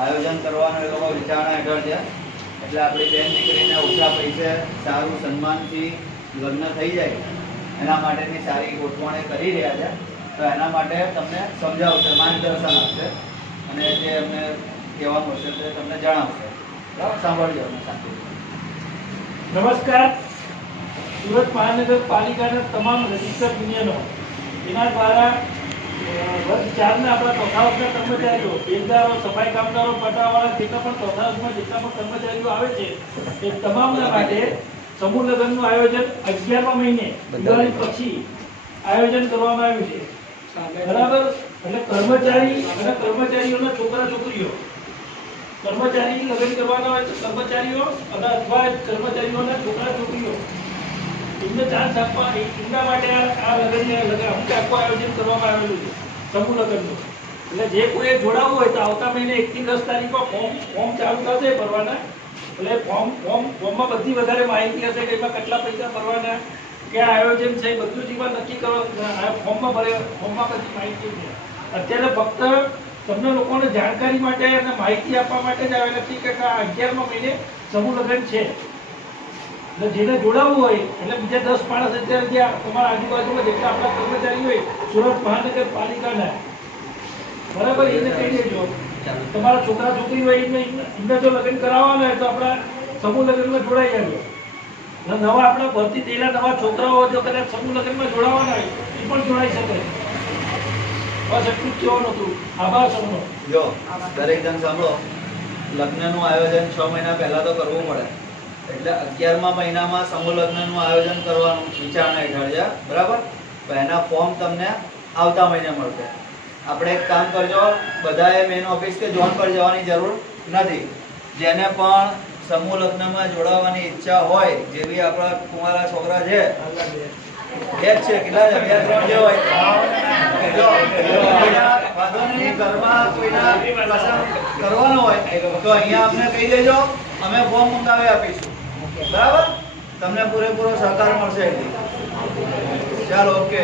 આયોજન કરવાનો એ લોકો વિચારણા હેઠળ છે. એટલે આપણી બેન દીકરીને ઓછા પૈસે સારું સન્માનથી લગ્ન થઈ જાય એના માટેની સારી ગોઠવણી કરી રહ્યા છે. તો એના માટે તમને સમજાવશે, માર્ગદર્શન આપશે અને જે એમને કહેવાનું હશે તે તમને જણાવશે. બરાબર, સાંભળજો અમે સાથે. નમસ્કાર. સુરત મહાનગરપાલિકાના તમામ રજિસ્ટર્ડ યુનિયનો એના દ્વારા વર્ષ 4ના આપણા ચોથા વર્ષના કર્મચારીઓ, બેલદારો, સફાઈ કામદારો, પટાવાળા, જેટલા પણ ચોથા વર્ષમાં જેટલા પણ કર્મચારીઓ આવે છે એ તમામના માટે સમૂહ લગ્નનું આયોજન 11મા મહિને દિવાળી પછી આયોજન કરવામાં આવ્યું છે. બરાબર. એટલે કર્મચારી અને કર્મચારીઓના છોકરા છોકરીઓ, કર્મચારી લગ્ન કરવાના હોય તો કર્મચારીઓ અને અથવા કર્મચારીઓના છોકરા છોકરીઓ એમને ચાન્સ આપવા, એમના માટે આ લગ્ન આખું આયોજન કરવામાં આવેલું છે સમૂહ લગ્નનું. એટલે જે કોઈ જોડાવવું હોય તો આવતા મહિને 1 થી 10 તારીખમાં ફોર્મ ચાલુ થશે ભરવાના. એટલે ફોર્મમાં બધી વધારે માહિતી હશે કે એમાં કેટલા પૈસા ભરવાના, ક્યાં આયોજન છે, બધું જ એમાં નક્કી કરવા ફોર્મમાં બધી માહિતી છે. અત્યારે ફક્ત તમને લોકોને જાણકારી માટે અને માહિતી આપવા માટે જ આવેલા છે કે આ 11મા મહિને સમૂહ લગ્ન છે. એટલે જેને જોડાવવું હોય એટલે બીજા 10 માણસ અત્યારે જ્યાં તમારા આજુબાજુમાં જેટલા આપણા કર્મચારી હોય સુરત મહાનગરપાલિકાના, બરાબર, એને કહી દેજો. તમારા છોકરા છોકરી હોય એમને જો લગ્ન કરાવવાના હોય તો આપણા સમૂહ લગ્નમાં જોડાઈ જાય. નવા આપણા ભરતી થયેલા નવા છોકરાઓ જો કદાચ સમૂહ લગ્નમાં જોડાવાના હોય એ પણ જોડાઈ શકે. બસ એટલું જ કહેવાનું હતું. આભાર સૌનો. જો દરેક જણ સાંભળો, લગ્નનું આયોજન 6 મહિના પહેલા તો કરવું પડે. એટલે 11મા મહિનામાં સમૂહ લગ્નનું આયોજન કરવાનું વિચારણા હેઠળ છે. બરાબર. તો એના ફોર્મ તમને આવતા મહિને મળશે. આપણે એક કામ કરજો, બધાએ મેઇન ઓફિસ કે ઝોન પર જવાની જરૂર નથી. જેને પણ સમૂહ લગ્નમાં જોડાવાની ઈચ્છા હોય, જેવી આપણા કુંવારા છોકરા છે, એક છે કેટલા છે, 2-3 જે હોય, જો વાંધો નહીં, ઘરમાં કોઈના પ્રસંગ કરવાનો હોય તો અહીંયા અમને કહી દેજો, અમે ફોર્મ મંગાવી આપીશું. બરાબર, તમને પૂરેપૂરો સહકાર મળશે. ચાલો, ઓકે.